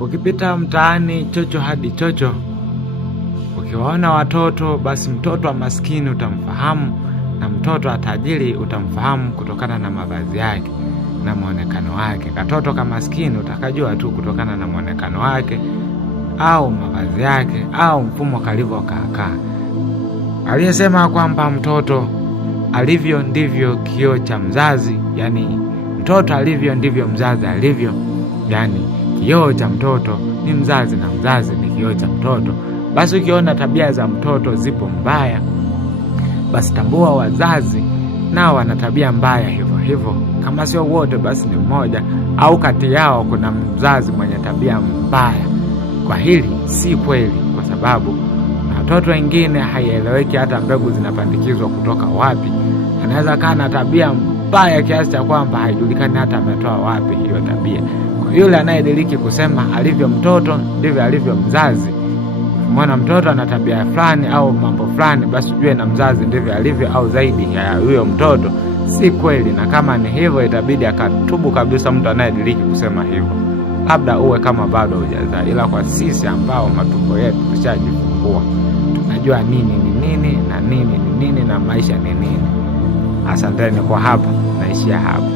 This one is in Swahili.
Ukipita mtaani chocho hadi chocho, ukiwaona watoto, basi mtoto wa maskini utamfahamu na mtoto wa tajiri utamfahamu kutokana na mavazi yake na muonekano wake. Katoto kama maskini utakajua tu kutokana na muonekano wake au mavazi yake au mfumo kalivyokaa. Aliyesema kwamba mtoto alivyo ndivyo kioo cha mzazi, yani mtoto alivyo ndivyo mzazi alivyo, yani kioo cha mtoto ni mzazi na mzazi ni kioo cha mtoto. Basi ukiona tabia za mtoto zipo mbaya, basi tambua wazazi nao wana tabia mbaya hivyo hivyo. Kama sio wote basi ni mmoja au kati yao kuna mzazi mwenye tabia mbaya. Kwa hili si kweli, kwa sababu na watoto wengine haieleweki hata mbegu zinapandikizwa kutoka wapi. Anaweza kaa na tabia mbaya kiasi cha kwamba haijulikani hata ametoa wapi hiyo tabia. Kwa yule anayediriki kusema alivyo mtoto ndivyo alivyo mzazi, mwana mtoto ana tabia fulani au mambo fulani, basi ujue na mzazi ndivyo alivyo au zaidi ya huyo mtoto, si kweli. Na kama ni hivyo itabidi akatubu kabisa mtu anayediriki kusema hivyo. Labda uwe kama bado hujazaa, ila kwa sisi ambao matumbo yetu tushajifungua tunajua nini ni nini na nini ni nini na maisha ni nini. Asanteni kwa hapa, naishia hapa.